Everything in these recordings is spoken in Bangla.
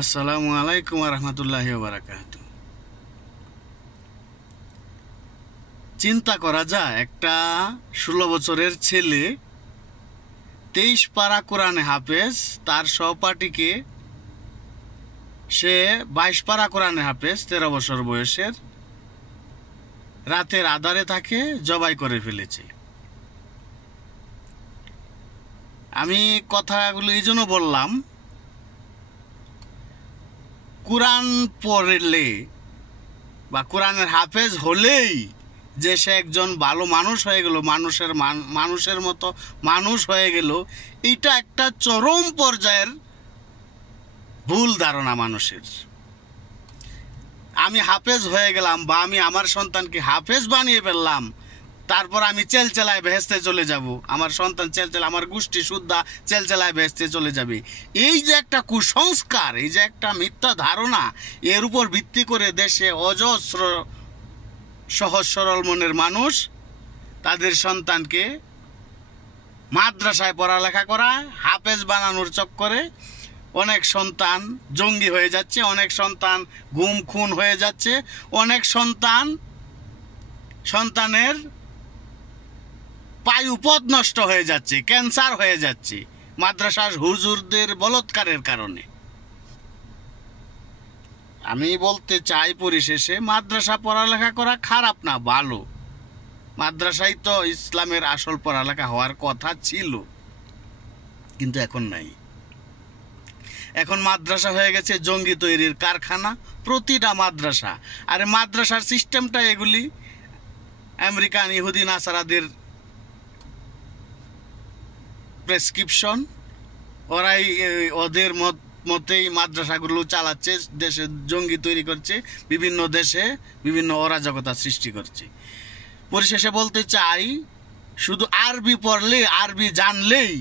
আসসালামু আলাইকুম রহমতুল্লাহি ওয়া বারাকাতুহু। চিন্তা করা যায়, একটা 16 বছরের ছেলে 23 পারা কোরআনে হাফেজ, তার সহপাঠীকে সে 22 পারা কোরআনে হাফেজ 13 বছর বয়সের, রাতের আধারে তাকে জবাই করে ফেলেছে। আমি কথাগুলো এই জন্য বললাম, কোরআন পড়লে বা কোরআনের হাফেজ হলেই যে সে একজন ভালো মানুষ হয়ে গেল, মানুষের মতো মানুষ হয়ে গেল, এটা একটা চরম পর্যায়ের ভুল ধারণা মানুষের। আমি হাফেজ হয়ে গেলাম বা আমি আমার সন্তানকে হাফেজ বানিয়ে ফেললাম, তারপর আমি চেলচেলায় বেহেশতে চলে যাব, আমার সন্তান চেলচেলা, আমার গোষ্ঠী শুদ্ধা চেলচেলায় বেহেশতে চলে যাবে। এই যে একটা কুসংস্কার, এই যে একটা মিথ্যা ধারণা, এর উপর ভিত্তি করে দেশে অজস্র সহজ সরল মনের মানুষ তাদের সন্তানকে মাদ্রাসায় পড়ালেখা করায়, হাফেজ বানানোর চক্করে অনেক সন্তান জঙ্গি হয়ে যাচ্ছে, অনেক সন্তান গুম খুন হয়ে যাচ্ছে, অনেক সন্তানের পায়ুপথ নষ্ট হয়ে যাচ্ছে, ক্যান্সার হয়ে যাচ্ছে মাদ্রাসার হুজুরদের বলৎকারের কারণে। আমি বলতে চাই পরিশেষে, মাদ্রাসা পড়ালেখা করা খারাপ না, ভালো। মাদ্রাসায় তো ইসলামের আসল পড়ালেখা হওয়ার কথা ছিল, কিন্তু এখন নাই। এখন মাদ্রাসা হয়ে গেছে জঙ্গি তৈরির কারখানা, প্রতিটা মাদ্রাসা। আর মাদ্রাসার সিস্টেমটা এগুলি আমেরিকান ইহুদি নাসারাদের প্রেসক্রিপশন, ওরাই ওদের মতেই মাদ্রাসাগুলো চালাচ্ছে, দেশে জঙ্গি তৈরি করছে, বিভিন্ন দেশে বিভিন্ন অরাজকতা সৃষ্টি করছে। পরিশেষে বলতে চাই, শুধু আরবি পড়লে, আরবি জানলেই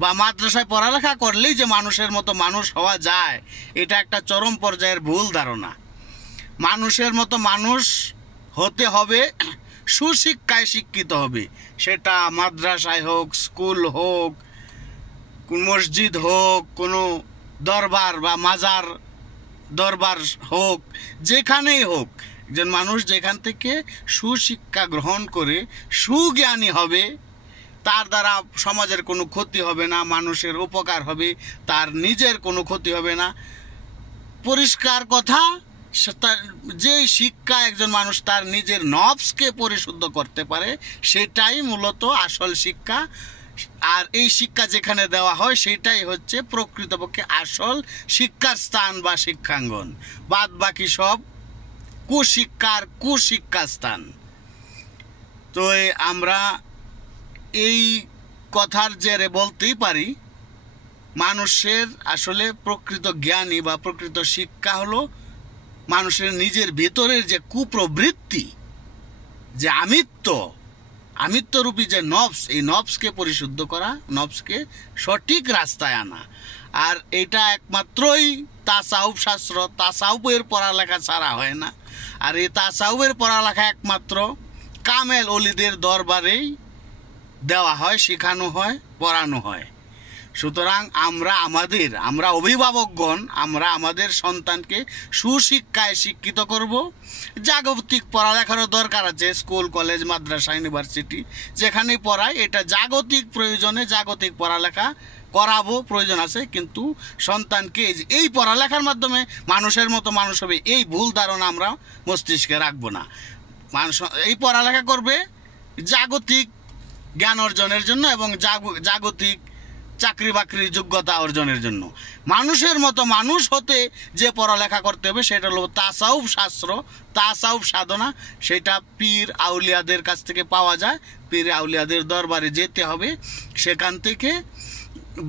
বা মাদ্রাসায় পড়ালেখা করলেই যে মানুষের মতো মানুষ হওয়া যায়, এটা একটা চরম পর্যায়ের ভুল ধারণা। মানুষের মতো মানুষ হতে হবে, সুশিক্ষায় শিক্ষিত হবে, সেটা মাদ্রাসায় হোক, স্কুল হোক, কোন মসজিদ হোক, কোনো দরবার বা মাজার দরবার হোক, যেখানেই হোক, একজন মানুষ যেখান থেকে সুশিক্ষা গ্রহণ করে সুজ্ঞানী হবে, তার দ্বারা সমাজের কোনো ক্ষতি হবে না, মানুষের উপকার হবে, তার নিজের কোনো ক্ষতি হবে না। পরিষ্কার কথা, যে শিক্ষা একজন মানুষ তার নিজের নফসকে পরিশুদ্ধ করতে পারে, সেটাই মূলত আসল শিক্ষা। আর এই শিক্ষা যেখানে দেওয়া হয়, সেটাই হচ্ছে প্রকৃতপক্ষে আসল শিক্ষার স্থান বা শিক্ষাঙ্গন। বাদ বাকি সব কুশিক্ষা স্থান। তো আমরা এই কথার জেরে বলতেই পারি, মানুষের আসলে প্রকৃত জ্ঞানী বা প্রকৃত শিক্ষা হলো মানুষের নিজের ভেতরের যে কুপ্রবৃত্তি, যে আমিত্বরূপী যে নফস, এই নফসকে পরিশুদ্ধ করা, নফসকে সঠিক রাস্তায় আনা। আর এটা একমাত্রই তাসাউফ শাস্ত্র, তাসাউফের পড়ালেখা ছাড়া হয় না। আর এই তাসাউফের পড়ালেখা একমাত্র কামেল ওলিদের দরবারেই দেওয়া হয়, শেখানো হয়, পড়ানো হয়। সুতরাং আমরা অভিভাবকগণ, আমরা আমাদের সন্তানকে সুশিক্ষায় শিক্ষিত করব। জাগতিক পড়ালেখারও দরকার আছে, স্কুল, কলেজ, মাদ্রাসা, ইউনিভার্সিটি যেখানেই পড়ায়, এটা জাগতিক প্রয়োজনে জাগতিক পড়ালেখা করাবো, প্রয়োজন আছে। কিন্তু সন্তানকে এই পড়ালেখার মাধ্যমে মানুষের মতো মানুষ হবে, এই ভুল ধারণা আমরা মস্তিষ্কে রাখবো না। এই পড়ালেখা করবে জাগতিক জ্ঞান অর্জনের জন্য এবং জাগতিক চাকরি বাকরির যোগ্যতা অর্জনের জন্য। মানুষের মতো মানুষ হতে যে পড়ালেখা করতে হবে, সেটা হলো তাসাউফ শাস্ত্র, তাসাউফ সাধনা। সেটা পীর আউলিয়াদের কাছ থেকে পাওয়া যায়, পীর আউলিয়াদের দরবারে যেতে হবে, সেখান থেকে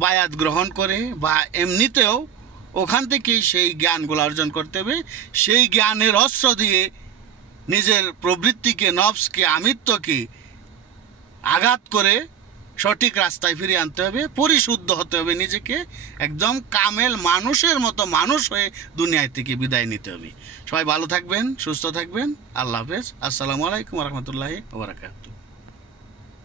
বায়াত গ্রহণ করে বা এমনিতেও ওখান থেকেই সেই জ্ঞানগুলো অর্জন করতে হবে। সেই জ্ঞানের অস্ত্র দিয়ে নিজের প্রবৃত্তিকে, নফসকে, আমিত্বকে আঘাত করে সঠিক রাস্তায় ফিরিয়ে আনতে হবে, পরিশুদ্ধ হতে হবে, নিজেকে একদম কামেল মানুষের মতো মানুষ হয়ে দুনিয়া থেকে বিদায় নিতে হবে। সবাই ভালো থাকবেন, সুস্থ থাকবেন। আল্লাহ হাফেজ। আসসালামু আলাইকুম রহমতুল্লাহি ওয়া বারাকাতুহু।